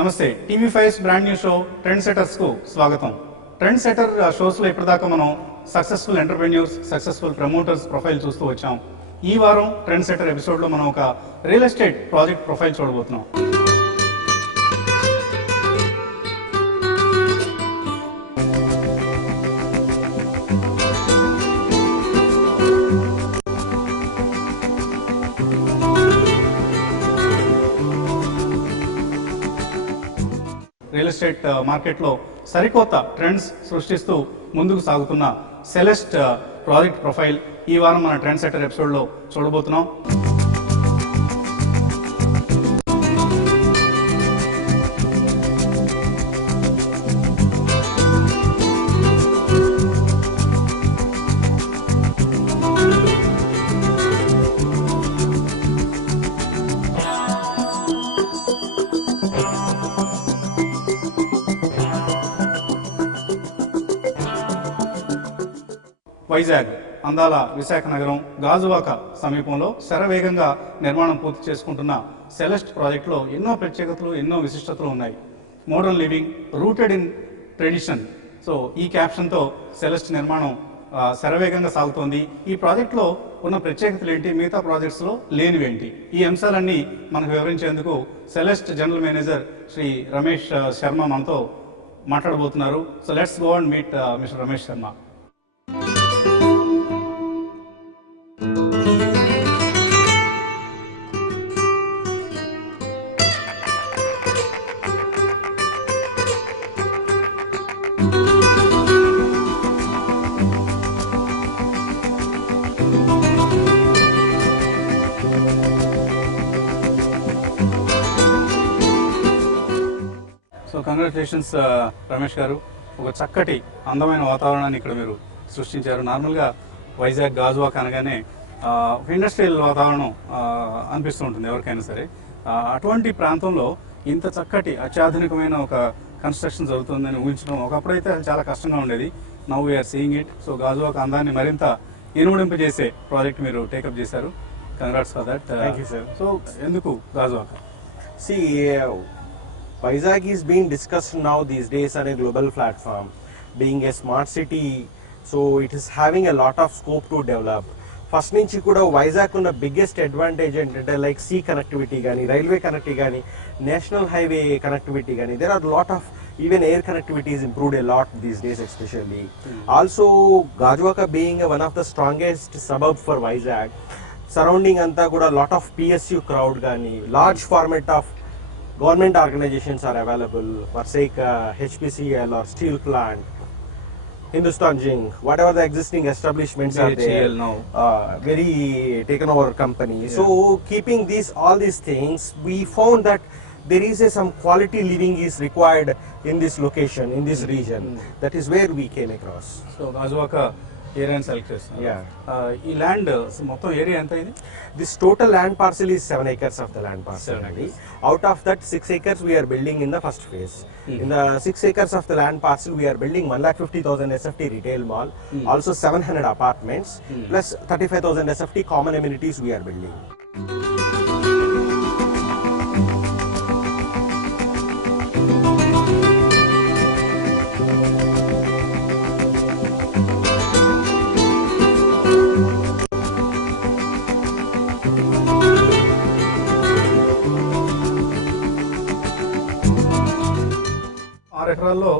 నమస్తే TV5 brand new show trend setters కు స్వాగతం. ట్రెండ్ సెటర్ షోస్ లో ఇప్పటిదాకా మనం successful entrepreneurs, successful promoters profile చూస్తూ వచ్చాం. ఈ వారం ట్రెండ్ సెటర్ ఎపిసోడ్ లో మనం ఒక రియల్ ఎస్టేట్ ప్రాజెక్ట్ ప్రొఫైల్ చూడబోతున్నాం. రియల్ ఎస్టేట్ మార్కెట్లో సరికొత్త ట్రెండ్స్ సృష్టిస్తూ ముందుకు సాగుతున్న సెలెస్ట్ ప్రాజెక్ట్ ప్రొఫైల్ ఈ వారం మన ట్రెండ్ సెటర్ ఎపిసోడ్లో చూడబోతున్నాం. వైజాగ్ అందాల విశాఖ నగరం గాజువాక సమీపంలో శరవేగంగా నిర్మాణం పూర్తి చేసుకుంటున్న సెలెస్ట్ ప్రాజెక్టులో ఎన్నో ప్రత్యేకతలు, ఎన్నో విశిష్టతలు ఉన్నాయి. Modern living rooted in tradition. So ఈ క్యాప్షన్తో సెలెస్ట్ నిర్మాణం శరవేగంగా సాగుతోంది. ఈ ప్రాజెక్టులో ఉన్న ప్రత్యేకతలు ఏంటి, మిగతా ప్రాజెక్ట్స్లో లేనివేంటి, ఈ అంశాలన్నీ మనకు వివరించేందుకు Celest general manager Shri Ramesh Sharma మనతో మాట్లాడబోతున్నారు. So let's go and meet mister Ramesh Sharma. So congratulations Ramesh garu, ఒక చక్కటి అందమైన వాతావరణాన్ని ఇక్కడ మీరు సృష్టించారు. నార్మల్గా వైజాగ్ గాజువాక అనగానే ఒక ఇండస్ట్రియల్ వాతావరణం అనిపిస్తూ ఉంటుంది ఎవరికైనా సరే. అటువంటి ప్రాంతంలో ఇంత చక్కటి అత్యాధునికమైన ఒక కన్స్ట్రక్షన్ జరుగుతుందని ఊహించడం ఒకప్పుడైతే చాలా కష్టంగా ఉండేది. Now we are seeing it. So Gajuwaka అందాన్ని మరింత ఇనుమడింపజేసే ప్రాజెక్ట్ మీరు టేకప్ చేశారు. Congrats for that. Thank you sir. So ఎందుకు Gajuwaka? Vizag is being discussed now these days on a global platform, being a smart city, so it is having a lot of scope to develop. First నుంచి కూడా వైజాగ్ ఉన్న biggest advantage ఏంటంటే like sea connectivity కానీ, railway connectivity కానీ, national highway connectivity కానీ, there are lot of even air connectivity is improved a lot these days especially. Also Gajuwaka being one of the strongest suburb for Vizag, surrounding అంతా కూడా lot of PSU crowd కానీ, large format of government organizations are available, for sake HPCL or steel plant, Hindustan Zinc, whatever the existing establishments are there, now very taken over company. Yeah. So keeping all these things, we found that there is some quality living is required in this location, in this region. That is where we came across. So Gajuwaka ఏరియాని సెలెక్ట్ చేస్తున్నారు. ఈ ల్యాండ్ మొత్తం ఏరియా ఎంత ఇది? This total land parcel is 7 acres of the land parcel. Out of that 6 acres we are building in the first phase. In the 6 acres of the land parcel we are building 1,50,000 SFT retail mall, also 700 apartments, plus 35,000 SFT common amenities we are building. ఎకరాల్లో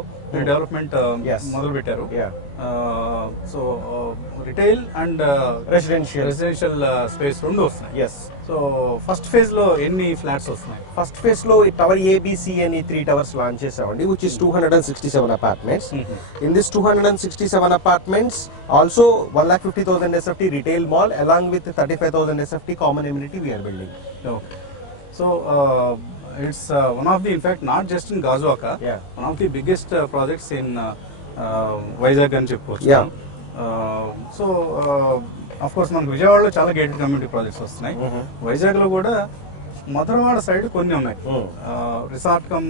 డెవలప్మెంట్ మొదలు పెట్టారు. So retail and residential space రెండు వస్తున్నాయి. So first phase లో ఎన్ని ఫ్లాట్స్ వస్తున్నాయి? First phase లో tower ABC అని 3 towers లాంచ్ చేసామండి, which is 267 apartments. In this 267 apartments also 1,50,000 SFT retail mall along with 35,000 SFT common amenity we are building. Okay. So it's one of the, in fact, not just in Gajuwaka, one of the biggest projects in Vizag అని చెప్పుకోవచ్చు. So of course మనకు విజయవాడలో చాలా gated community projects వస్తున్నాయి. వైజాగ్ లో కూడా మధురవాడ సైడ్ కొన్ని ఉన్నాయి, రిసార్ట్ కమ్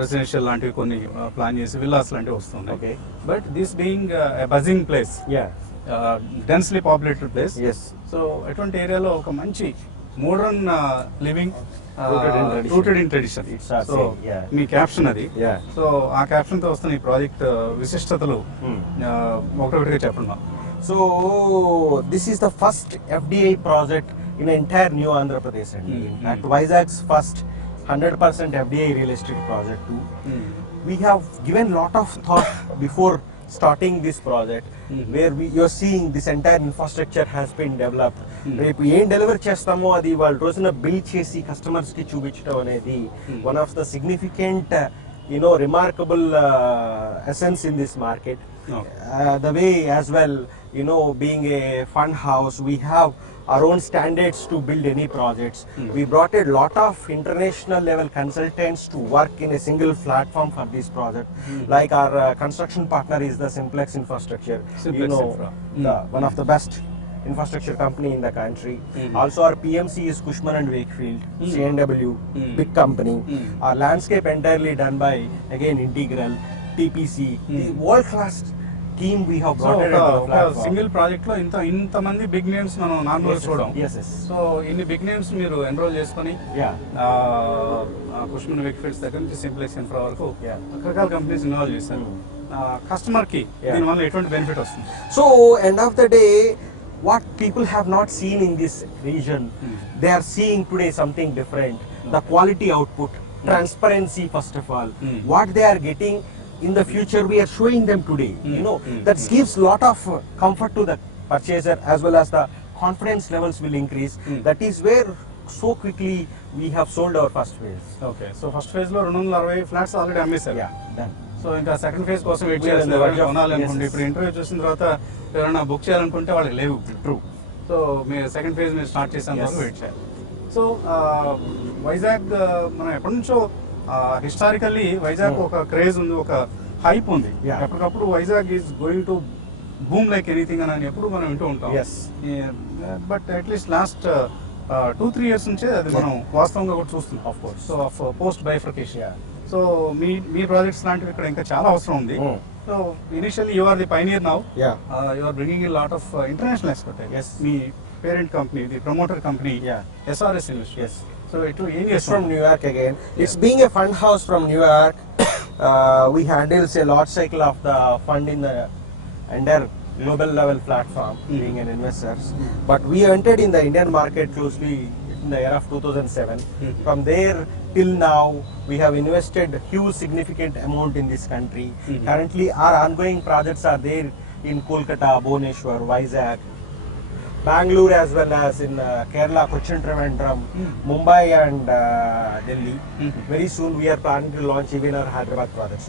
రెసిడెన్షియల్ లాంటివి కొన్ని ప్లాన్ చేసి విల్లాస్ లాంటివి వస్తున్నాయి. But this being a buzzing place, densely populated place, so అటువంటి ఏరియాలో ఒక మంచి modern living rooted in tradition. It's our so saying, yeah. మీ క్యాప్షన్ అది. Yeah. సో ఆ క్యాప్షన్ తో వస్తున్న ఈ ప్రాజెక్ట్ విశిష్టతలు ఒకటొకటిగా చెప్పండి మాకు. So this is the first FDI project in entire New Andhra Pradesh, and in fact Vizag's first 100% FDI real estate project too. We have given lot of thought before starting this project, where you're seeing this entire infrastructure has been developed. రేపు ఏం డెలివర్ చేస్తామో అది వాళ్ళ రోజున బిల్డ్ చేసి కస్టమర్స్ కి చూపించడం అనేది one of the significant remarkable essence in this market. The way as well, being a fund house, we have our own standards to build any projects. We brought a lot of international level consultants to work in a single platform for this project. Like our construction partner is the Simplex Infrastructure, Simplex Infra. one of the best infrastructure company in the country. Also our PMC is Cushman and Wakefield, C&W, big company. Our landscape entirely done by again Integral, TPC, the world class team we have so brought it into the platform. Single project లో ఇంతమంది big names మనం నార్మల్ చూడం. Yes, yes. So ఇన్ని big names మీరు ఎన్రోల్ చేసుకొని Yeah. కుష్మన్ వేక్ఫీల్డ్స్ దగ్గర నుంచి సింప్లెక్స్ ఇన్ఫ్రా వరకు Yeah. రకరకాల కంపెనీస్ ఇన్వాల్వ్ చేశారు. కస్టమర్ కి Yeah. దీనివల్ల ఎటువంటి బెనిఫిట్ వస్తుంది? So end of the day, what people have not seen in this region, they are seeing today something different. The quality output, transparency first of all, what they are getting in the future we are showing them today. That gives lot of comfort to the purchaser, as well as the confidence levels will increase. That is where so quickly we have sold our first phase. Okay, so first phase లో 260 flats already అమ్మేశారు. Yeah, done. So ఇంకా second phase కోసం wait We are in చేయాల్సింది. the verge ఎవరైనా of- కొనాలి yes, అనుకోండి, yes. ఇప్పుడు ఇంటర్వ్యూ చూసిన తర్వాత ఎవరైనా బుక్ చేయాలనుకుంటే వాళ్ళకి లేవు. True. సో మీరు సెకండ్ ఫేజ్ మీరు స్టార్ట్ చేసేంత Yes. వరకు వెయిట్ చేయాలి. సో వైజాగ్ మనం ఎప్పటి నుంచో హిస్టారికల్లీ వైజాగ్ ఒక క్రేజ్ ఉంది, ఒక హైప్ ఉంది. Yeah. ఎప్పటికప్పుడు Vizag is going to boom like anything అని ఎప్పుడు మనం వింటూ ఉంటాం. Yes. But at least last 2-3 years నుంచే అది మనం వాస్తవంగా కూడా చూస్తున్నాం. Of course. So of post bifurcation. Yeah. So మీ ప్రాజెక్ట్స్ లాంటివి ఇక్కడ ఇంకా చాలా అవసరం ఉంది. So initially you are the pioneer now. Yeah. You are bringing a lot of international expertise. Yes. మీ parent company, the promoter company, Yeah. SRS Investment. Yes. So ఇటు ఏం It's చేస్తాం? from New York again. It's being a fund house from New York. We handles a large cycle of the fund in the entire global level platform, being an investors. But we entered in the Indian market closely in the year of 2007. From there till now, we have invested huge significant amount in this country. Currently, our ongoing projects are there in Kolkata, Bhubaneswar, Vizag, Bangalore, as well as in Kerala, Cochin, Trivandrum, Mumbai and Delhi. Very soon we are planning to launch even our Hyderabad projects.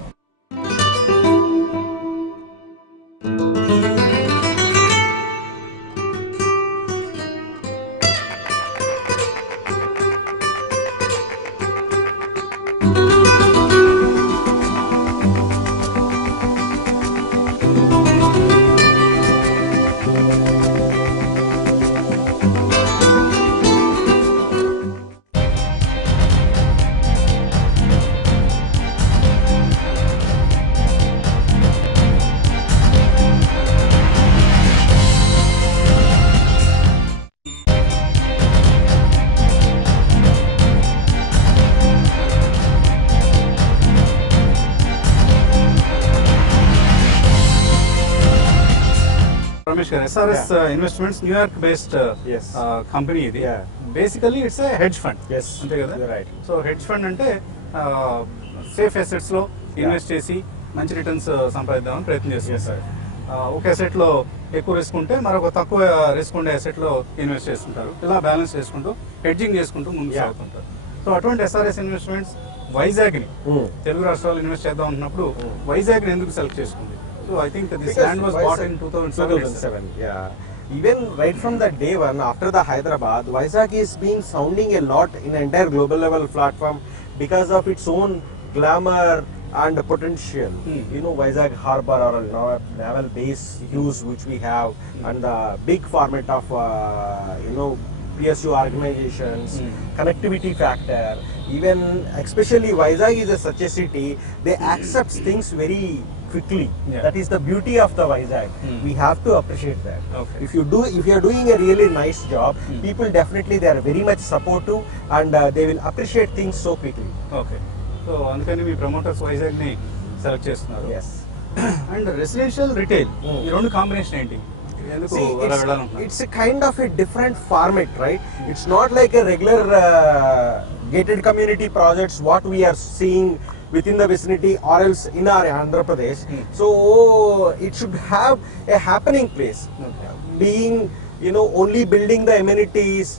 Ramesh గారు, SRS investments New York based Yes. Company ఇది. Yeah. Basically it's a hedge fund. Yes. అంతే కదా? You're right. So hedge fund అంటే safe assets లో ఇన్వెస్ట్ చేసి మంచి రిటర్న్స్ సంపాదిద్దామని ప్రయత్నం Yes, చేస్తుంది. sir. ఒక అసెట్ లో ఎక్కువ రిస్క్ ఉంటే మరొక తక్కువ రిస్క్ ఉండే అసెట్ లో ఇన్వెస్ట్ చేస్తుంటారు. ఇలా బ్యాలెన్స్ చేసుకుంటూ హెడ్జింగ్ చేసుకుంటూ ముందుకు Yeah. సాగుతుంటారు. సో అటువంటి SRS ఇన్వెస్ట్మెంట్స్ వైజాగ్ ని తెలుగు రాష్ట్రాల్లో ఇన్వెస్ట్ చేద్దాం అన్నప్పుడు వైజాగ్ ని ఎందుకు సెలెక్ట్ చేసుకుంది? So I think this Because land was bought in 2007. 2007, yeah. Even right from the day one, after the Hyderabad, Vizag is being sounding a lot in the entire global level platform because of its own glamour and potential. Vizag Harbour or naval base use which we have, and the big format of PSU organizations, connectivity factor, Even especially Vizag is such a city, they accept things very quickly. Yeah. That is the beauty of the Vizag. We have to appreciate that. Okay. If you are doing a really nice job, people definitely they are very much supportive and they will appreciate things so quickly. Okay, so అందుకని మీ ప్రమోటర్స్ వైజాగ్ని సెలెక్ట్ చేస్తున్నారు. Yes. And residential retail Mm. ఈ రెండు కాంబినేషన్ ఏంటి? ఎందుకు See, అలా వెళ్ళాలనుకున్నారు? it's a kind of a different format, right? It's not like a regular gated community projects what we are seeing within the vicinity or else in our Andhra Pradesh. So it should have a happening place. Okay. Being, only building the amenities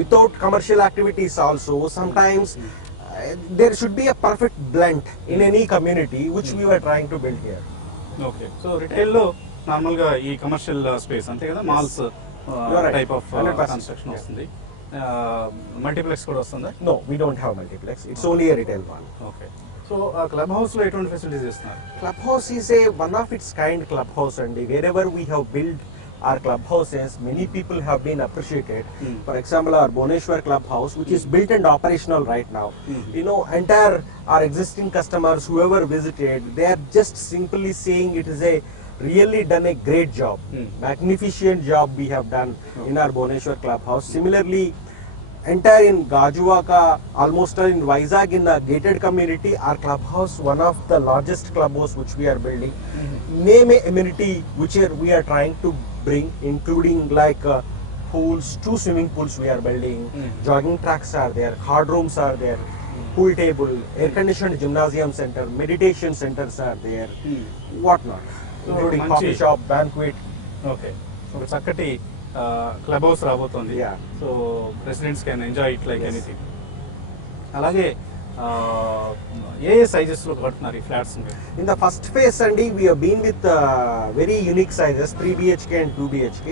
without commercial activities also. Sometimes there should be a perfect blend in any community which we were trying to build here. Okay, so రిటైల్లో నార్మల్గా ఈ commercial space అంతే కదా, malls You're right. Type of 100%. కన్స్ట్రక్షన్ వస్తుంది. మల్టీప్లెక్స్ కూడా వస్తుందా? No, we don't have multiplex. It's only a retail one. Okay, so ఆ క్లబ్ హౌస్లో ఎటువంటి ఫెసిలిటీస్ ఇస్తున్నారు? Clubhouse is a one of its kind clubhouse, and wherever we have built our clubhouses, many people have been appreciated. For example, our Boneshwar clubhouse, which is built and operational right now. Entire our existing customers, whoever visited, they are just simply saying it is a really done a great job, magnificent job we have done in our Boneshwar clubhouse. Similarly, entire in Gajuwaka, almost in Vizag in the gated community, our clubhouse, one of the largest clubhouse which we are building, name a amenity which we are trying to bring, including like pools, 2 swimming pools we are building, jogging tracks are there, card rooms are there, pool table, air conditioned gymnasium center, meditation centers are there, whatnot, including మంచి- coffee shop, banquet. Okay, ఒక చక్కటి club house రాబోతోంది. Yeah. So residents can enjoy it like Yes. Anything. అలాగే ఏ సైజెస్ లో కడుతున్నారు ఈ flats? In the first phase, Sandy, we have been with very unique sizes, 3 BHK and 2 BHK.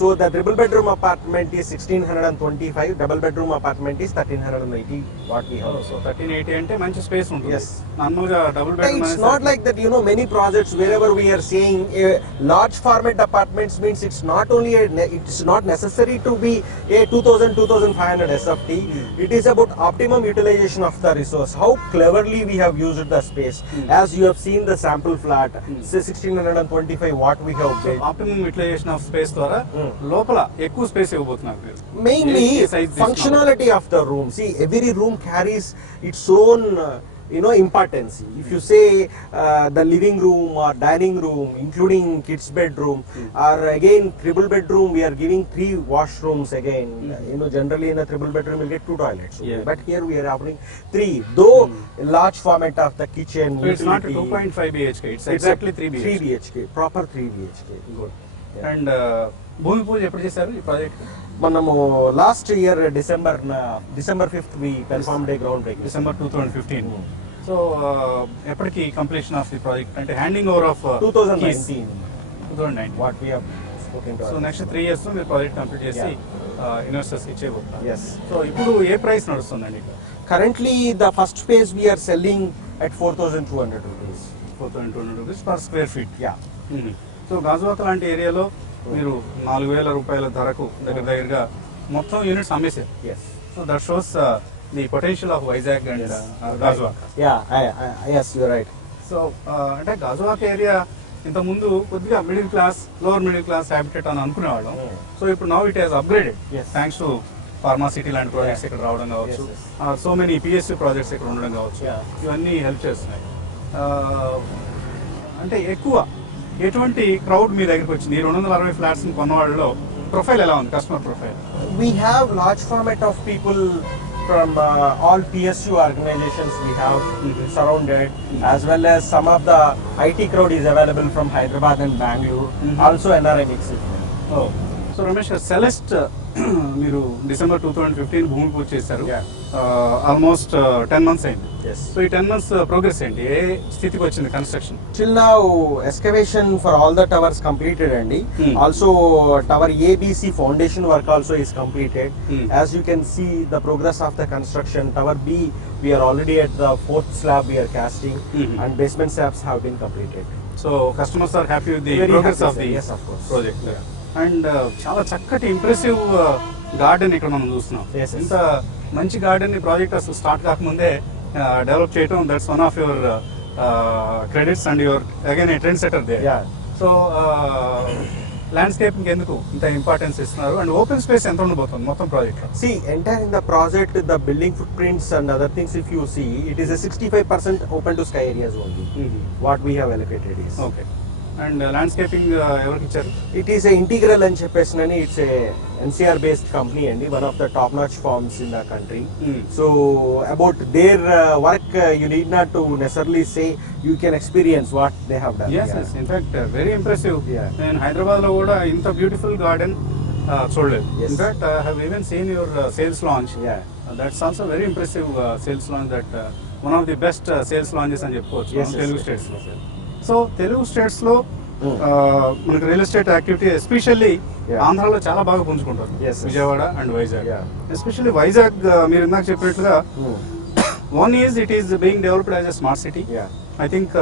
So the triple bedroom apartment is 1625, double bedroom apartment is 1380. What we have. So 1380 అంటే మంచి స్పేస్ ఉంటుంది. Yes. Normal గా double It's bedroom not like that, many projects wherever we are saying large format apartments means it's not only it's not necessary to be a 2500 SFT. It is about optimum utilization of the resource. How cleverly we have used the space. As you have seen the sample flat, say 1625 what we have built. Optimum utilisation of space ద్వారా లోపల ఎక్కువ space ఇవ్వబోతున్నారు మీరు. Mainly ఏ size తీసుకున్నారు? functionality of the room. See, every room carries its own importance. If you say the living room or dining room, including kids bedroom, or again triple bedroom, we are giving 3 washrooms again. Generally in a triple bedroom you'll get 2 toilets. Yeah. But here we are offering 3. Though large format of the kitchen. So it's not utility, 2.5 BHK, it's it's a exactly 3 3 BHK. BHK, proper 3 BHK. Good. Yeah. And భూమి పూజ ఎప్పుడు చేశారు ఈ ప్రాజెక్ట్? మనము last year December 5th we performed a ground breaking. December 2015. సో ఎప్పటికి completion of the project అంటే handing over of 2019 2019. what we have spoken to. So next 3 years లో మీరు project complete చేసి ఇన్వెస్టర్స్ ఇచ్చేయబోతున్నారు. Yes. సో ఇప్పుడు ఏ ప్రైస్ నడుస్తుందండి ఇక్కడ? Currently the first phase we are selling at 4,200 rupees. 4,200 rupees per square feet. Yeah. So Gajuwaka లాంటి ఏరియాలో మీరు 4,000 రూపాయల ధరకు దగ్గరగా మొత్తం యూనిట్స్ అమ్మేశారు. Yes. So that shows the potential of Vizag అండ్ Gajuwaka. Yeah, yes, you're right. So అంటే గాజువాక ఏరియా ఇంత ముందు కొద్దిగా middle class, lower middle class habitat అని అనుకునేవాళ్ళం. సో ఇప్పుడు now it has upgraded Yes. Thanks to pharma city లాంటి ప్రాజెక్ట్స్ ఇక్కడ రావడం కావచ్చు, Yes, so many PSC projects ఇక్కడ ఉండడం కావచ్చు, Yeah. ఇవన్నీ హెల్ప్ చేస్తున్నాయి. అంటే ఎక్కువ ఎటువంటి క్రౌడ్ మీ దగ్గరికి వచ్చింది? 260 ఫ్లాట్స్ కొన్న వాళ్ళలో ప్రొఫైల్ ఎలా ఉంది, customer profile? We have large format of people from all PSU organizations we have surrounded, as well as some of the IT crowd is available from Hyderabad and Bangalore, also NRI mix. So Ramesh గారు, సెలెస్ట్ మీరు డిసెంబర్ 2015 భూమి పూజ చేశారు. Yeah. Almost 10 months అయింది. Yes. So ఈ 10 months progress ఏంటి? ఏ స్థితికి వచ్చింది construction? Till now, excavation for all the towers completed, Andy. Also, tower ABC foundation work also is completed. As you can see, the progress of the construction. Tower B, we are already at the 4th slab we are casting, and basement slabs have been completed. So customers are happy with the Very progress happy, of sir. The Yes, of course. Project. Yeah. And చాలా చక్కటి impressive garden ఇక్కడ మనం చూస్తున్నాం. Yes, yes. ఇంత మంచి garden project అసలు start కాకముందే develop చేయటం, that's one of your credits and your again a trend setter they. Yeah. So landscaping ఎందుకు ఇంత ఇంపార్టెన్స్ ఇస్తున్నారు అండ్ ఓపెన్ స్పేస్ ఎంత ఉండబోతుంది మొత్తం ప్రాజెక్ట్ లో? See, entire in the project, the building footprints and other things, if you see, it is a 65% open to sky areas only. What we have allocated is. Okay. And landscaping ఎవరికి ఇచ్చారు? It is a integral and చెప్పేసినని, it's a NCR based company and one of the top notch firms in the country. So about their work, you need not to necessarily say, you can experience what they have done. Yes, yes. In fact, very impressive. Yeah. నేను హైదరాబాద్ లో కూడా ఇంత beautiful garden చూడలేదు. Yes. In fact, I have even seen your sales launch. Yeah. That's also very impressive sales launch. That one of the best sales launches అని చెప్పుకోవచ్చు Yes, yes, Telugu yes, states లో. yes, yes. So Telugu స్టేట్స్ లో మనకు real estate activity especially Yeah. ఆంధ్రాలో చాలా బాగా పుంజుకుంటారు. Yes, yes. Vijayawada అండ్ Vizag. Yeah. Especially Vizag మీరు ఇందాక చెప్పినట్లుగా Hmm. One is it is being developed as a smart city. Yeah. I think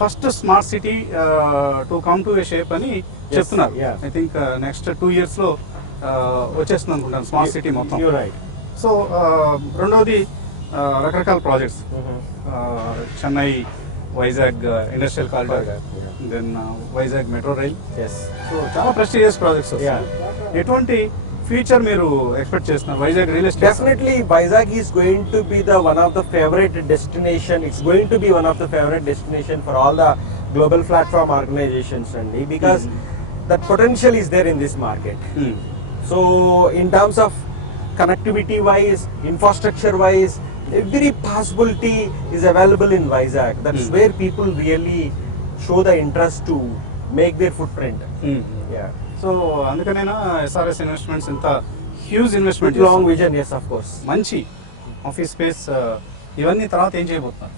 first smart city to come to ఏ షేప్ అని చెప్తున్నారు. yeah. ఐ థింక్ నెక్స్ట్ 2 years లో వచ్చేస్తుంది అనుకుంటాను స్మార్ట్ సిటీ మొత్తం. You're right. సో రెండవది రకరకాల projects, Chennai Vizag industrial corridor, Yeah. Then Vizag metro rail. Yes. So చాలా prestigious projects. Yeah. ఎటువంటి ఫ్యూచర్ మీరు ఎక్స్పెక్ట్ చేస్తున్నారు Vizag real estate? Definitely, Vizag is going to be the one of the favorite destination. It's going to be one of the favorite destination for all the global platform organizations, and because that potential is there in this market. So, in terms of connectivity wise, infrastructure wise, every possibility is available in Vizag. That's where people really show the interest to make their footprint. Yeah. So అందుకనైనా SRS investments ఇంత huge investment, With long vision, yes, of course. మంచి office space, ఇవన్నీ తర్వాత ఏం చేయబోతున్నారు?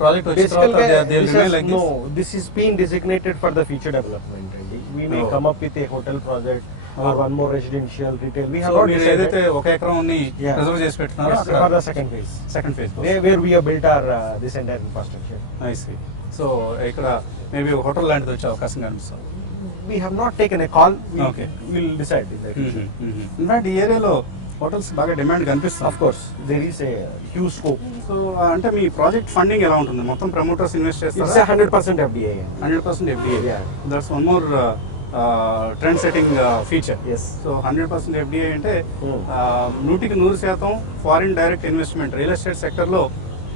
ప్రాజెక్ట్ వచ్చిన Basically, తర్వాత they will this remain has- like this? no, this is being designated for the future development. Really. We may Oh. come up with a hotel project or Oh. one more residential retail. We have so not మీరు decided. ఏదైతే ఒక ఎకరం Yeah. Reserve చేసి పెట్టినారో Yes, for the second phase. Second phase Where we have built our this entire infrastructure. Nice. So ఇక్కడ మేబీ ఒక హోటల్ లాంటిది వచ్చే అవకాశం కనిపిస్తుంది. We have not taken a call. We Okay. will decide in the future. In fact ఈ ఏరియాలో హోటల్స్ బాగా డిమాండ్ కనిపిస్తుంది. Of course, there is a huge scope. So అంటే మీ ప్రాజెక్ట్ ఫండింగ్ ఎలా ఉంటుంది? మొత్తం ప్రమోటర్స్ ఇన్వెస్ట్ It's a చేస్తారా? 100% FDI. 100% FDI. Yeah. That's one more trend setting feature. Yes. So 100% FDI అంటే Hmm. 100% foreign direct investment real estate సెక్టర్లో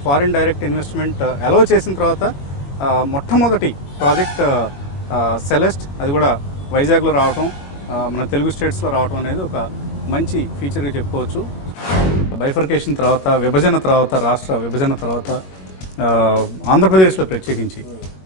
ఫారిన్ డైరెక్ట్ ఇన్వెస్ట్మెంట్ అలౌ చేసిన తర్వాత మొట్టమొదటి ప్రాజెక్ట్ సెలెస్ట్, అది కూడా వైజాగ్లో రావటం, మన తెలుగు స్టేట్స్లో రావటం అనేది ఒక మంచి ఫీచర్గా చెప్పుకోవచ్చు. బైఫర్కేషన్ తర్వాత, విభజన తర్వాత, రాష్ట్ర విభజన తర్వాత ఆంధ్రప్రదేశ్లో ప్రత్యేకించి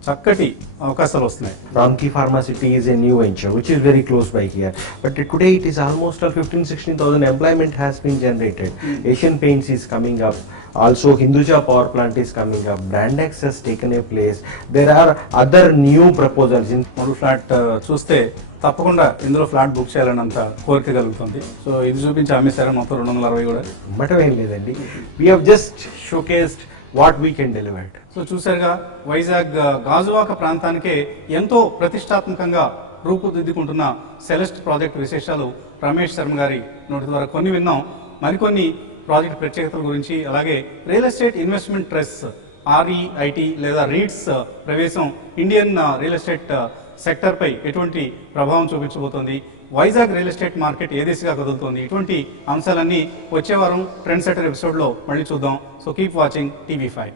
చక్కటి అవకాశాలు వస్తున్నాయి. Ramki Pharma City is a new venture which is very close by here. But today it is almost 15,000-16,000 employment has been generated. Asian Paints is coming up. Also Hinduja Power Plant is coming up. Brandex has taken a place. There are other new proposals in మూడు ఫ్లాట్ చూస్తే తప్పకుండా ఇందులో flat book చేయాలన్నంత కోరిక కలుగుతుంది. సో ఇది చూపించి అమ్మేశారా మొత్తం 260 కూడా? మటవేం లేదండి. We have just showcased what we can deliver. So చూసారుగా, వైజాగ్ గాజువాక ప్రాంతానికే ఎంతో ప్రతిష్టాత్మకంగా రూపుదిద్దుకుంటున్న సెలెస్ట్ ప్రాజెక్ట్ విశేషాలు రమేష్ శర్మ గారి నోటి ద్వారా కొన్ని విన్నాం. మరికొన్ని ప్రాజెక్ట్ ప్రత్యేకతల గురించి, అలాగే real estate investment trust REIT లేదా రీట్స్ ప్రవేశం ఇండియన్ రియల్ ఎస్టేట్ సెక్టర్ పై ఎటువంటి ప్రభావం చూపించబోతోంది, వైజాగ్ రియల్ ఎస్టేట్ మార్కెట్ ఏ దిశగా కదులుతోంది, ఇటువంటి అంశాలన్నీ వచ్చే వారం ట్రెండ్ సెటర్ ఎపిసోడ్లో మళ్ళీ చూద్దాం. So keep watching TV5.